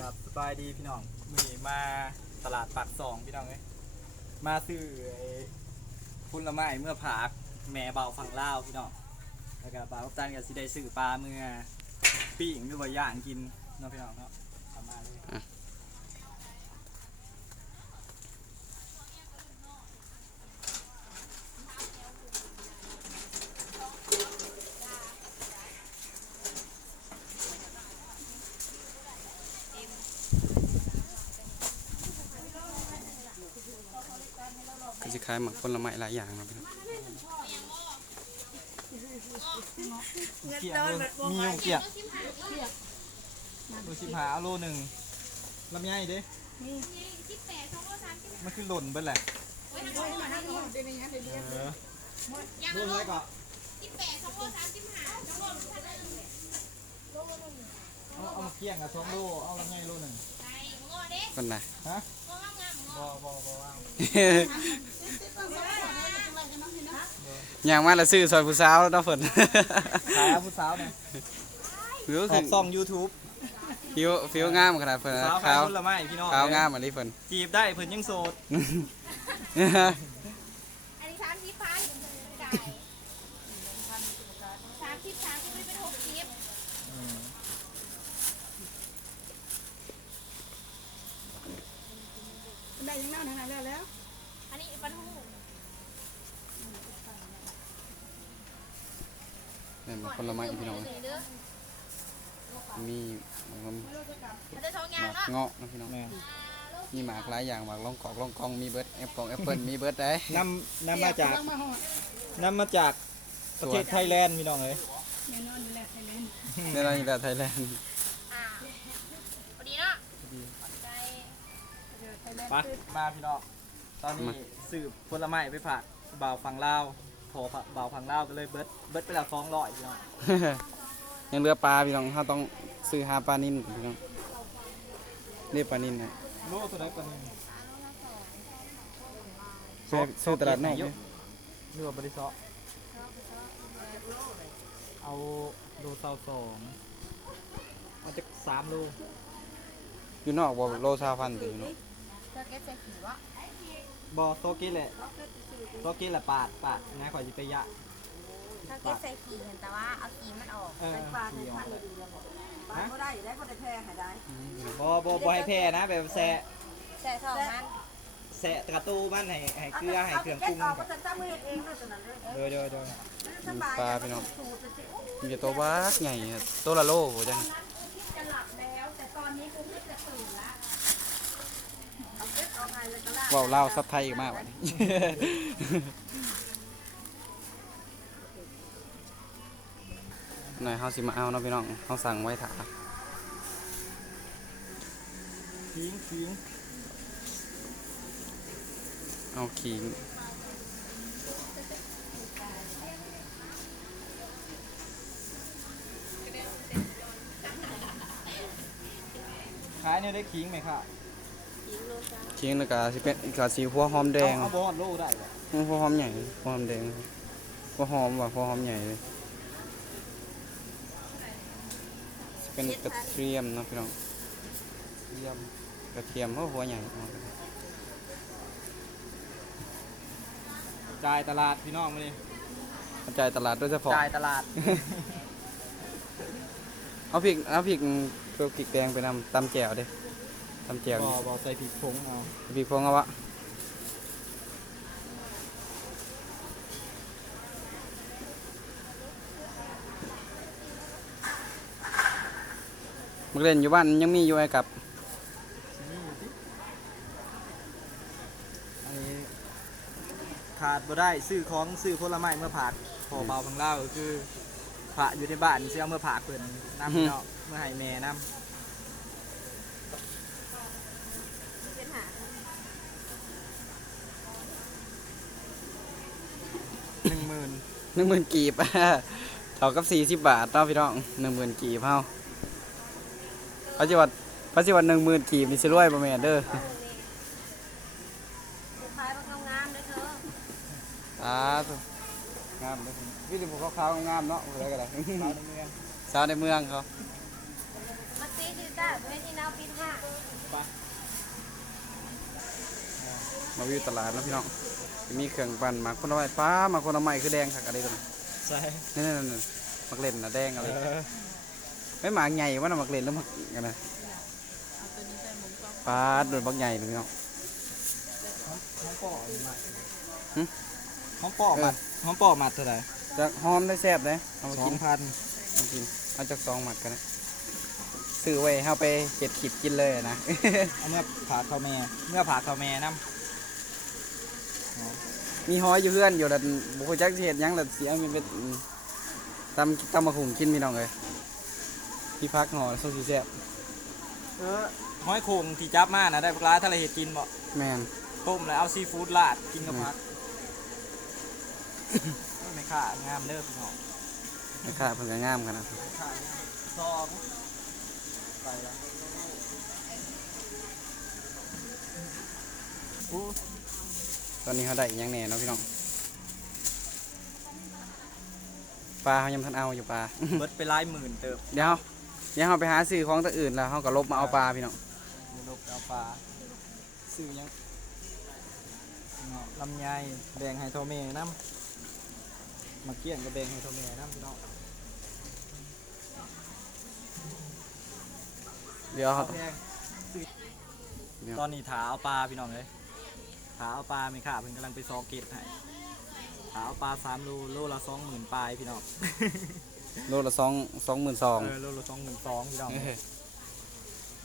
ครับสบายดีพี่น้องมีมาตลาดปากสองพี่น้องเอ้ยมาซื้อไอ้ผลไม้เมื่อผากแม่เบาฝั่งลาวพี่น้องแล้วก็บ่าวกัปตันกับสิได้ซื้อปลาเมื่อปิ้งหรือว่าย่างกินเนาะพี่น้องเนาะมาเล ก็จะขายหมักผลไม้หลายอย่างเนาะพี่น้องเกี่ยงเลยมีอยู่เกี่ยงดูสิบหาเอาโลหนึ่งลำไยเด้มันคือหล่นเบิ้ลแหละเออโลน้อยก็เอาเอามาเกี่ยงกับสองโลเอาลำไยโลหนึ่งคนน่ะฮะบ อบอบอว่างอย่างมาและซื้อซอยผู้สาวเนาะเพิ่นขายเอาผู้สาวหน่อยฟิวอคืออกซ่อง YouTube ฟิวฟิวงามขนาดเพิ่นสาวนะขายขาวผลไม้พี่น้องขาวงามอันนี้เพิ่นจีบได้เพิ่นยังโสดอันนี้สามสิบพันจ่ายสามสิบสามสิบไม่เป็นหกสิบ ได้ยังนั่งทางนั้นแล้วแล้วอันนี้ปันหูนี่นหมักผลไม้พี่น้องนี่เด้อมีหมากมันจะทองหยางมากเนาะเงาะเนาะพี่น้องแม่นมีหมากหลายอย่างหมากลองกอกลองกองมีเบิดแอปเปิลแอปเปิลมีเบิดได้นำนำมาจากต้องมาหอดนำมาจากประเทศไทยแลนด์พี่น้องเอ้ยแม่นอนอยู่แล้วไทยแลนด์ ในเราอยู่แล้วไทยแลนด์ ไปมาพี่น้องตอนนี้สืบผลไม้ไปผักบ่าวฝั่งลาวพอบ่าวฝั่งลาวก็เลยเบิดเบิดไปแล้วสองร้อยพี่น้องยังเหลือปลาพี่น้องเขาต้องซื้อหาปลานิ่นพี่น้องเรียกปลานิ่นนะโลตัวไหนปานนี้ซื้อซื้อตลาดนอกเนี่ยเรือบริษัทเอาโลเซาสองเอาจากสามโลอยู่นอกบ่โลซาพันแต่อยู่เนาะ เธอแกใส่ผีวะบอโซกิแหละโซกิแหละปาดปาดนะขอจิไปยะ เธอแกใส่ผีเห็นแต่ว่าเอาผีมันออกเออขี่ออกเลยปลาก็ได้ได้ก็ได้แพ้ให้ได้บอบอบอให้แพ้นะแบบแซะใส่ทองมันแซะกระตู้มันให้ให้เกลือให้เครื่องปรุงก็จะตั้งมือเองด้วยตอนนั้นเลยเดี๋ยวเดี๋ยวเดี๋ยวปลาพี่น้องมีแต่ตัวบักใหญ่ตัวละโลโหจัง จะหลับแล้วแต่ตอนนี้กูไม่จะตื่นละเอาไงเลยก็ล่า เว้าวลาวซับไทยอีกมากว่ะนี่หน่อยเฮาสิมาเอาเนาะพี่น้องเฮาสั่งไว้ถ่าทิ้งทิ้งเอาขิงขายเนี่ยได้ขิงไหมครับ ขิงแล้วก็สิเป็นก็สิหัวหอมแดงเอาบอดโลได้เลยหัวหอมใหญ่หัวหอมแดงหัวหอมว่ะหัวหอมใหญ่เลยสิเป็นกระเทียมเนาะพี่น้องเยี่ยมกระเทียมหัวหัวใหญ่เอาจ่ายตลาดพี่น้องมาดิกระจายตลาดโดยเฉพาะจ่ายตลาด เอาพริกเอาพริกเกลือพริกแดงไปนำตำแจ่วเด้ ตำแจ่วบอบอใส่ผิดผงเอาพริกพวงเอาวะมักเล่นอยู่บ้านยังมีอยู่ไอ้กับนี่สิอันนี้ขาดบ่ได้ซื้อของซื้อผลไม้เมื่อผากพอเบาพังเล่าก็คือพระอยู่ในบ้านนี่สิเอาเมื่อผากเพิ่นน้ำพี่น้องเมื่อให้แม่น้ำ หนึ่งหมื่นกีบเท่ากับสี่สิบบาทเนาะพี่น้องหนึ่งหมื่นกีบเฮาพระจุวันปัจจุบันหนึ่งหมื่นกีบนี่สิรวยประมาณเด้อสาธุงามเลยพี่ดูเขาขาวงามเนาะอะไรกันเลยสาวในเมืองเขามาตีดีจ้าไม่ที่น้าปีนห้ามาวิวตลาดนะพี่น้อง มีเครื่องปั่นหมากคนละไม้ป้าหมากคนละไม้คือแดงคักอะไรตัวนี้ใช่นี่นี่นี่หมักเล่นนะแดงอะไรไม่หมากใหญ่ว่าน่ะหมักเล่นแล้วหมักกันนะป้าดโดนบักใหญ่เลยพี่น้องห้องปอหมัดหึห้องปอหมัดห้องปอหมัดเท่าไหร่จะหอมได้แซ่บเลยเอามาสอกิงนพันเอากินเอาจากซองหมัดกันนะซื้อไว้เอาไปเก็บขีดกินเลยนะเอาเมื่อผ่าข้าวแม่เมื่อผ่าข้าวแม่น้ มีหอยอยู่เพื่อนอยู่แล้วบุคคลจักสิเห็ดหยังแล้วเสียมีเป็นตำตำมะขุ่งกินพี่น้องเลยพี่พักหอส้มสีแซ่บำเออห้อยโคงที่จับมานะได้ปลาทะเลเห็ดกินบ่แมนต้มแล้วเอาซีฟู้ดราดกินกับผักไม่ค่างามเด้อพี่น้องราคาเพิ่นก็งามขนาดไม่ค่างามซองไปแล้วอู้ ตอนนี้เขาได้อิหยังแหน่เนาะพี่น้องปลาเขายังทันเอาอยู่ปลา เบิดไปหลายหมื่นเติบเดี๋ยวเดี๋ยวเราไปหาซื้อของตัวอื่นแล้วเขาก็ลบมาเอาปลาพี่น้องมีลูกเอาปลาซื้อยังเนาะลำไยแบ่งให้โทเมน้ำมาเกี้ยงก็แบ่งให้โทเมน้ำพี่น้องเดี๋ยวเขา แพงเดี๋ยวตอนนี้ถาเอาปลาพี่น้องเลย ถาเอาปลาไม่ค่ะเพิ่นกำลังไปซอเกตให้ถาเอาปลาสามโลโลละสองหมื่นปลายพี่น้องโลละสองสองหมื่นสองเออโลละสองหมื่นสองพี่น้อง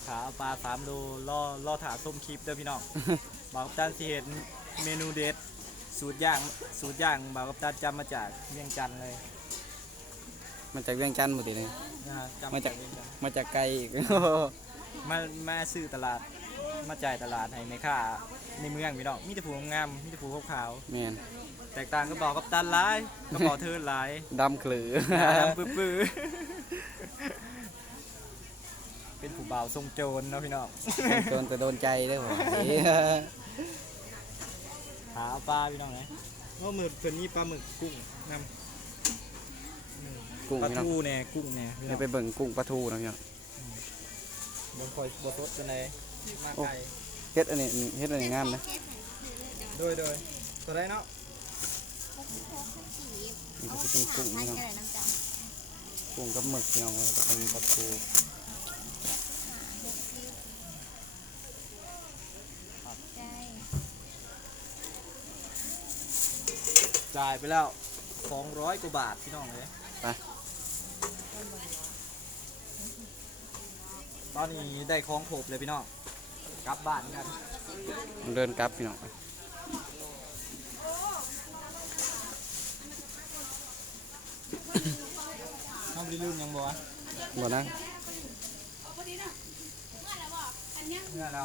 ถาเอาปลาสามโลล่อล่อถาส้มคลิปเด้อพี่น้องบ่าวกับตันสิเห็นเมนูเด็ดสูตรย่างสูตรย่างบ่าวกับตันจำมาจากเวียงจันทร์เลยมาจากเวียงจันทร์หมดเลยนะฮะจำมาจากเวียงจันทร์มาจากไกลอีกมามาซื้อตลาด มาจ่ายตลาดให้แม่ค้าในเมืองพี่น้องมีแต่ผู้งามๆมีแต่ผู้ขาวแมนๆแตกต่างก็บอกกับตันหลายก็บอกเธอหลายดำขลือ ดำปื้อๆเป็นผู้บ่าวทรงโจรเนาะพี่น้องโดนแต่โดนใจได้อผมหาปลาพี่น้องไหนว่าหมึกเพิ่นมีปลาหมึกกุ้งนำกุ้งปลาพี่น้องทูแน่กุ้งแน่พี่น้เดี๋อยงวไปเบิ่งกุ้งปลาทูนะพี่น้องบางคอยบ่สดจังได มาไกลเฮ็ดอันนี้เฮ็ดอันนี้งามนะโดยโดยตัวได้เนาะนี่ก็สิเป็นกุ้งพี่น้องกุ้งกับหมึกพี่น้องแล้วก็เป็นปลาทูจ่ายไปแล้ว200กว่าบาทพี่น้องเลยไปตอนนี้ได้ของครบเลยพี่น้อง กลับบ้านกันเดินกลับพี่น้องน้องบ่ได้ลืมหยังบ่วะบ่นะเมื่อเรา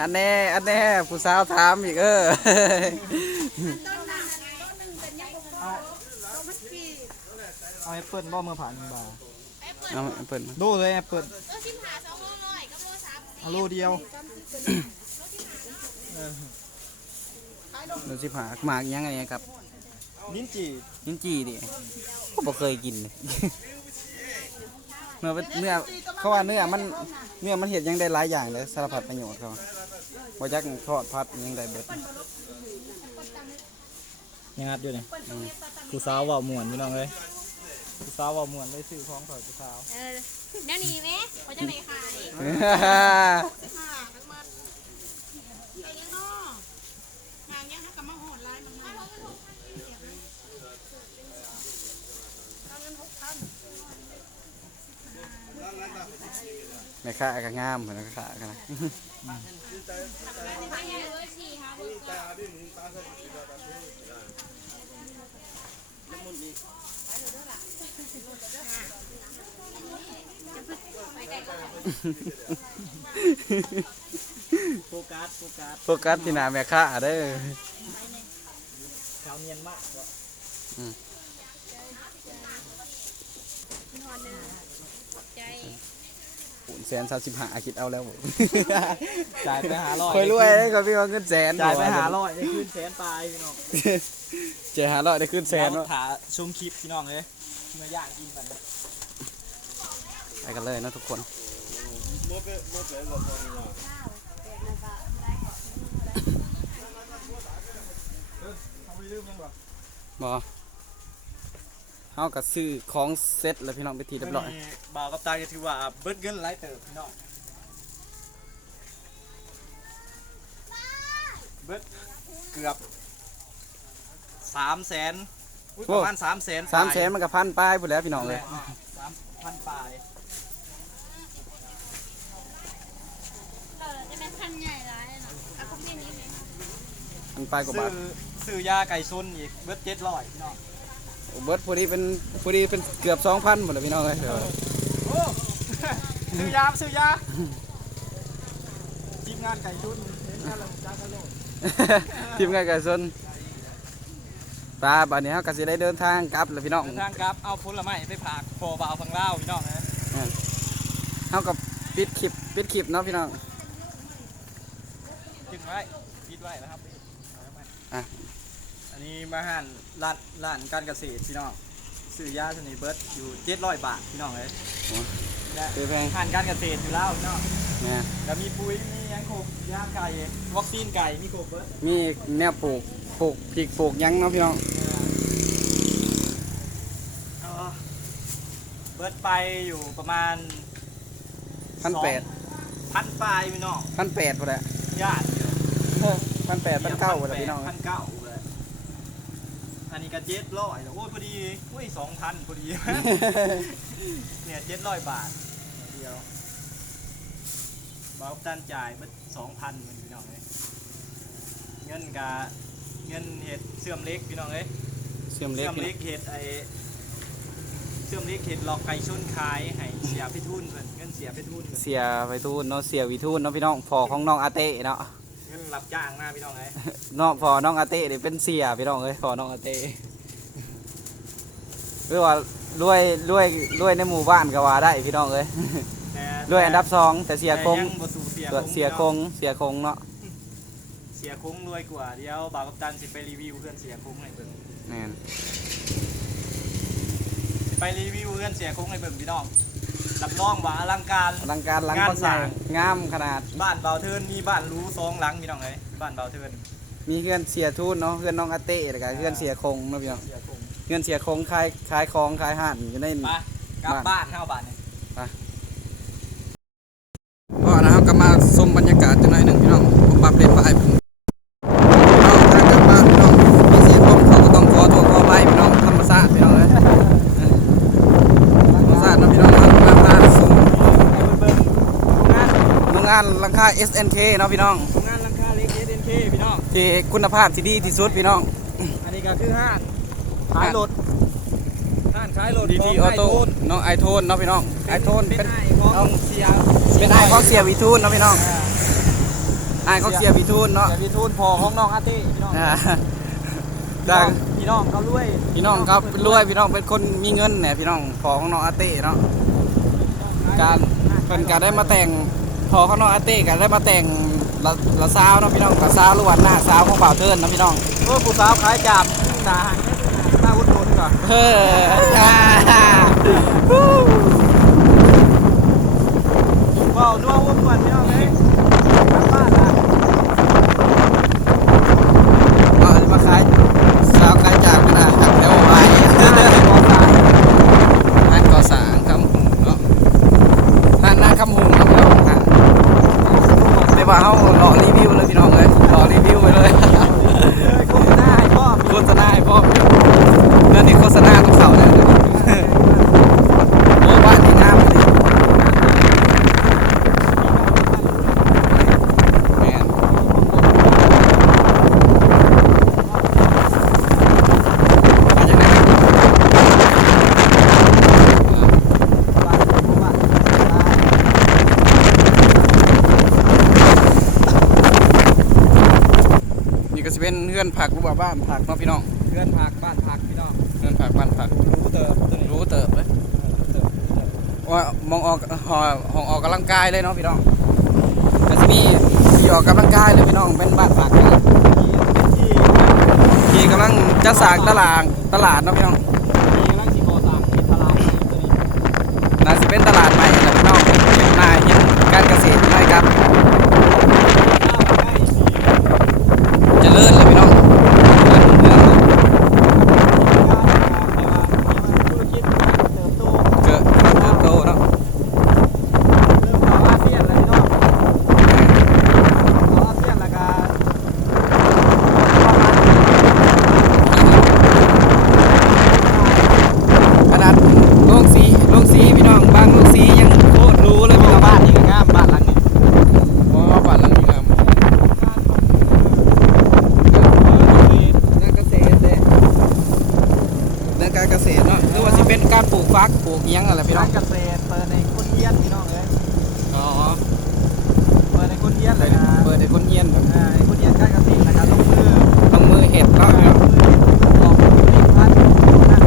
อันแน่อันแน่ผู้สาวถามอีกเออเอาเอาแอปเปิ้ลบ่เมื่อผ่านหนึ่งบาทเอาเปิดมาดูเลยแอปเปิ้ล เอาโลเดียวเออดูสิผาหมากยังไงครับลิ้นจี่ลิ้นจี่ดิก็บ่เคยกินเลยเนื้อเป็นเนื้อเขาว่าเนื้อมันเนื้อมันเห็ดหยังได้หลายอย่างเลยสารพัดประโยชน์เขาว่าจักทอดพัดหยังได้เบิดยังงัดอยู่นี่ผู้สาวเว่าม่วนพี่น้องเลย ผู้สาวเว่าม่วนเลยซื้อของถอยผู้สาวเออแนวนี้ไหมเขาจะไหนขายค่ะทั้งหมดไอ้ยังน้องานยังกับมาโหดร้ายมากแม่ค้าก็งามเหมือนแม่ค้ากันนะไม่ใช่เบอร์สี่ค่ะเบอร์สอง โฟกัสโฟกัสโฟกัสที่หน้าแม่ค้าเด้อชาวเมียนมากก็ใจแสนสามสิบห้าคิดเอาแล้วบ่จ่ายไปหาร้อยคอยรวยได้ก็พี่ว่าเงินแสนจ่ายไปหาร้อยได้ขึ้นแสนปลายพี่น้องเจหาร้อยได้ขึ้นแสนเราวะถาชมคลิปพี่น้องเลย เนื้อย่างกินกัไปกันเลยนะทุกคนบอเฮากับซื้อของเซ็ตแล้วพี่น้องไปทีเรียบร้อยบ่าวกับตาจะถือว่าเบิดเงินไลเติบพี่น้องเบิดเกือบสามแสน อุ๊ยประมาณ3แสนสามแสนมันก็พันปลายพุ่นแหล้วพี่น้องเลย สามพันปลายเออจะเป็นพันใหญ่ร้ายเนาะเอาพวกนี้นี้ไหมพันปลายกว่าซื้บาอทซื้อยาไก่ซุนอีกเบิด700พี่น้องเบิดพอดีเป็นพอดีเป็นเกือบ2,000หมดแล้วพี่น้องเอ้ยเดี๋ยวโอ้ซื้อยาซื้อยาทีมงานไก่ชุนเห็นกันแล้วจ้ากันโลด ทีมงานกันซน ตาบัดนี้เฮาก็สิได้เดินทางกลับแล้วพี่น้องเดินทางครับเอาผลไม้ไปผากโฟบาวฟังเล่าวพี่น้องนะเฮาก็ปิดคลิปปิดคลิปเนาะพี่น้องจึงไว้ปิดไว้นะครับอะอันนี้มาหันร้านร้านการเกษตรพี่น้องซื้อยาชนิดเบิร์ดอยู่700บาทพี่น้องเลยและคือแพงหันการเกษตรอยู่แล้วพี่น้องแม่แล้วมีปุ๋ยมีหยังครบยาไก่วัคซีนไก่มีครบเบิร์ดมีแนวปลูก ปลูกพริกปลูกหยังเนาะพี่น้องเอาเบิร์ดไปอยู่ประมาณพันแปดพันปลายพี่น้องพันแปดพอแหละญาติเดียวพันแปดพันเก้าพอแหละพี่น้องพันเก้าเลยอันนี้ก็เจ็ดร้อยแล้วโอ้ยพอดีอุ้ยสองพันพอดีเนี่ยเจ็ดร้อยบาทเดียวบ่าวตันจ่ายมันสองพันมันพี่น้องเลยเงินกะ เงินเห็ดเสื่อมเล็กพี่น้องเอ้ยเสื่อมเล็กเสื่อมพี่น้เล็องกเห็ดไอเสื่อมเล็กเห็ดหลอกไก่ชนขายให้เสียพิทุนเพิ่นเงินเสียพิทุนเพิ่นเสียไปทูนเนาะเสียวิทูนเนาะพี่น้องพอของน้องอาเต้เนาะเงินรับจ้างมาพี่น้องเอ้ยน้องพอน้องอาเต้นี่เป็นเสียพี่น้องเอ้ยพอน้องอาเต้เรียกว่ารวยรวยรวยในหมู่บ้านก็ว่าได้พี่น้องเอ้ยแต่รวยอันดับสองแต่เสียคงแต่ยังบ่สู่เสียคงเสียคงเสียคงเนาะเสียคงรวยกว่าเดี๋ยวบ่าวกับตันสิไปรีวิวเพื่อนเสียคงให้เบิ่งแม่นสิไปรีวิวเพื่อนเสียคงให้เบิ่งพี่น้องรับรองว่าอลังการ อลังการหลังงานคอนเสิร์สร้างตงามขนาด บ้านเบาเทินมีบ้านหรู้สองหลังพี่น้องเอ้ยบ้านเบาเทินมีเพื่อนเสียทูนเนาะเพื่อนน้องอาเต้แล้วก็เพื่อนเสียคงเนาะพี่น้องเสียคงเพื่อนเสียคงขายขายของขายห่านอยู่ใน ไปกลับบ้านเฮาบ้านนี่ก็นะครับก็มาชมบรรยากาศจังหน่อยหนึ่งพี่น้องผมปรับเรียนไปพี่น้องทางกลับบ้านพี่น้องมีเสียงลมเขาก็ต้องขอโทษขอไปพี่น้องธรรมชาติพี่น้องเลยธรรมชาติเนาะพี่น้องครับราคาสูง ไปเบิ่งงาน โรงงานรา คา SNK เนาะพี่น้อง งานหลังคาเล็ก SNK พี่น้องที่คุณภาพที่ดีที่สุดพี่น้อง อันนี้ก็คือห้างขายรถห้างขายรถดีทีออโต้น้องไอโทนเนาะพี่น้องไอโทนเป็เป็นนไอ้ของเสียเป็นไอของเสียวิทูนเนาะพี่น้องไอของเสียวิทูนเนาะเสียพี่ทูนพอของน้องอาร์ตี้พี่น้องอ่าพี่น้องพี่น้องเขารวย พี่น้องครับเป็นรวยพี่น้องเป็นคนมีเงินเนี่ยพี่น้องพอของน้องอาเต้เนาะการเพิ่นก็ได้มาแต่ง พอของน้องอาเต้ก็ได้มาแต่งละละสาวเนาะพี่น้องละสาวหรือว่าหน้าสาวของบ่าวเทินเนาะพี่น้องโอ้ผู้สาวขายจาบหนาหน้าวุ้นโดนก่อนเฮ้ออ่าว้าวนัววุ้นก่อนพี่น้องเอ้ยกลับบ้านละ ก็มาขายสาวขายจากกันนะหักแล้วไปท่านก่อสร้างคำหุงเนาะท่านหน้าคำหุงเนาะพี่น้องค่ะเดี๋ยวว่าเฮารอรีวิวเลยพี่น้องเลยรอรีวิวไปเลย เลยโฆษณาให้พ่อ โฆษณาให้พ่อเรื่องนี้โฆษณาต้องเขาเลยโอ้บ้านนี่งามเลยแม่นมาจากไหนนี่ ก็จะเป็นเพื่อนผักรูปบ้านผักเนาะพี่น้องเพื่อนผักบ้านผักพี่น้องเพื่อนผักบ้านผักรู้เติมตัวนี้รู้เติบเลยว่ามองออกหอห้องออกกำลังกายเลยเนาะพี่น้องก็จะมีที่ออกกำลังกายเลยพี่น้องเป็นบ้านผักนะที่ที่กำลังจะสร้างตลาดตลาดเนาะพี่น้อง กอียงอะไรพี่น้องเกษตรเปิดในคุนเฮียนพี่น้องเลยอ๋อเปิดในคุนเฮียนเลเปิยดนะเปิดให้คนเยียนแบบอ่าในคนเฮียนการเกษตรนะครับต้องซื้อต้องมือเห็ดเนาะพี่น้องของที่พันนั่น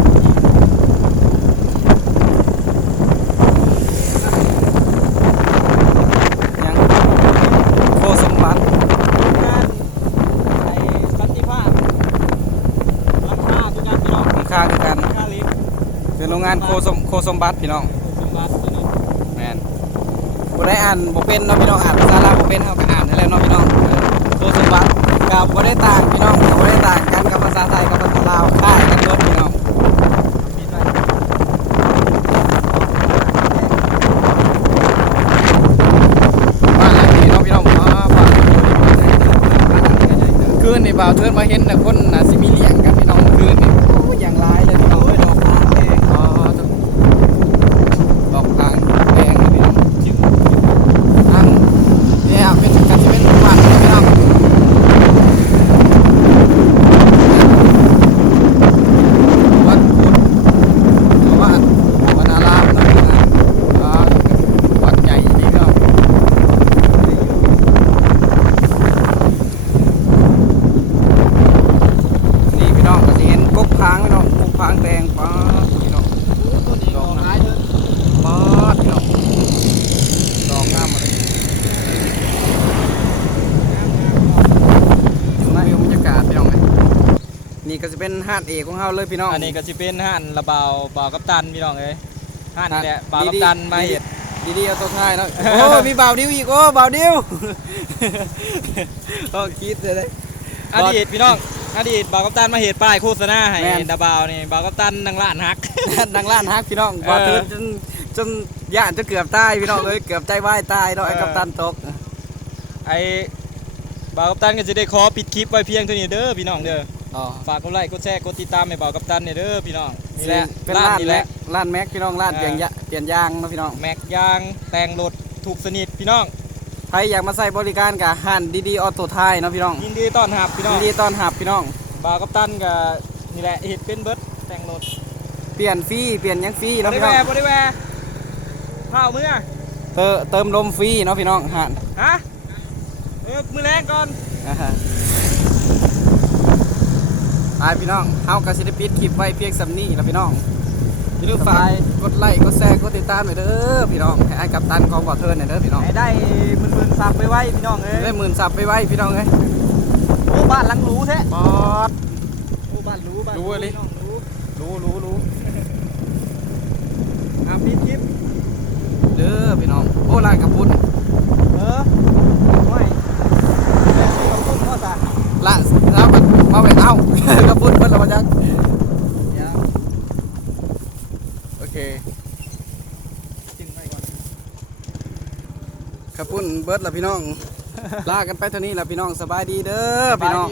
ยังโคสมบัติงานไอ้สันติภาพราคาทุกอย่างพี่น้อง ของข้าคือกัน กาลิ โคสมโคสมบัติพี่น้องสมบัติพี่น้องแมนบ่ได้อ่านบ่เป็นเนาะพี่น้องอ่านภาษาลาวบ่เป็นเฮาก็อ่านได้แล้วเนาะพี่น้องโคสมบัติก็บ่ได้ต่างพี่น้องก็บ่ได้ต่างกันกับภาษาไทยกับภาษาลาวคล้ายกันเบิดพี่น้อง มีไว้ บ้านหลังนี้เนาะพี่น้องอ๋อบ้านคืนนี่บ่าวเทินมาเห็นน่ะคนน่ะสิมีเลี้ยงกันพี่น้องคืนนี่โอ้ยอย่างหลายเลยพี่น้องดอกทางแดงอ๋อดอกทางแดงเลยพี่น้อง จึง ทางเนี่ยเป็นกันสิเป็นหมู่บ้านเลยพี่น้องวัดพุทธหรือว่าวัดอารามเนาะพี่น้องอ๋อวัดใหญ่นี่พี่น้อง นี่พี่น้องก็สิเห็นกกพางพี่น้องกกพางแดงป๊าดพี่น้อง ตัวนี้ออกหลายเด้อ ป๊าดพี่น้องดอกงามมาเลยมาดูบรรยากาศพี่น้องเอ้ย นี่ก็จะเป็นห้านเอกของเฮาเลยพี่น้อง อันนี้ก็สิเป็นห่านระเบาเบากับตันพี่น้องเอ้ยห่านห่านนี่แหละเบากับดีๆตันมาเฮ็ดดีๆเอาตัวท้ายเนาะโอ้มีบ่าวดิวอีกโอ้บ่าวดิวต้องคิดเลยเด้อดีตพี่น้องอดีตเบากับตันมาเฮ็ดป้ายโฆษณาให้แม่นดาบาวนี่เบากับตันดังล้านฮักดังล้านฮักพี่น้องเออบ่าวเทินจนจนย่านจะเกือบตายพี่น้องเอ้ยเกือบใจวายตายเนาะไอ้เออกัปตันตกไอ้บ่าวกับตันก็จะได้ขอปิดคลิปไว้เพียงเท่านี้เด้อพี่น้องเด้อ อ๋อฝากกดไลค์กดแชร์กดติดตามให้บ่าวกับตันเนี่ยเด้อพี่น้องนี่แหละเป็นร้านร้านนี่แม็แหละกร้านแม็กพี่น้องร้านเออเปลี่ยนยะเปลี่ยนยางเนาะพี่น้องแม็กยางแต่งรถถูกสนิทพี่น้องใครอยากมาใส่บริการกับฮันดีๆออโต้ไทยเนาะพี่น้องยินดีต้อนรับพี่น้องยินดีต้อนรับพี่น้องบ่าวกับตันก็นี่แหละเฮ็ดเป็นเบิดแต่งรถเปลี่ยนฟรีเปลี่ยนหยังฟรีบ่เนาะได้พี่แวน้องบ่ได้แวเผามื้อเติเติมลมฟรีเนาะพี่น้องฮันฮะเออมื้อแรงก่อนอ่าฮะ ไปพี่น้องเฮาก็สิได้ปิดคลิปไว้เพียงสำนี้แล้วพี่น้องอย่าลืมฝากกดไลค์กดแชร์กดติดตามหน่อยเด้อพี่น้องให้ไอ้กัปตันของบ่อเทิร์นหน่อยเด้อพี่น้องให้ได้หมื่นๆซับไปไว้พี่น้องเอ้ยได้หมื่นซับไปไว้พี่น้องเอ้ยโอ้บ้านหลังหรูแท้ปอดโอ้บ้านหรูบ้านรู้เลยพี่น้องหรูรู้รู้รู้อะปิดคลิปเด้อพี่น้องโอ้ร้านกระปุ้นเออไว้แต่ที่เราพูดว่าซะละแล้วก็ มาไปเอ้ากระปุ้นเพิ่นละมาจักโอเคจึงไว้ก่อนกระปุ้นเบิดละพี่น้อง ลากันไปเท่านี้ละพี่น้องสบายดีเด้อพี่น้อง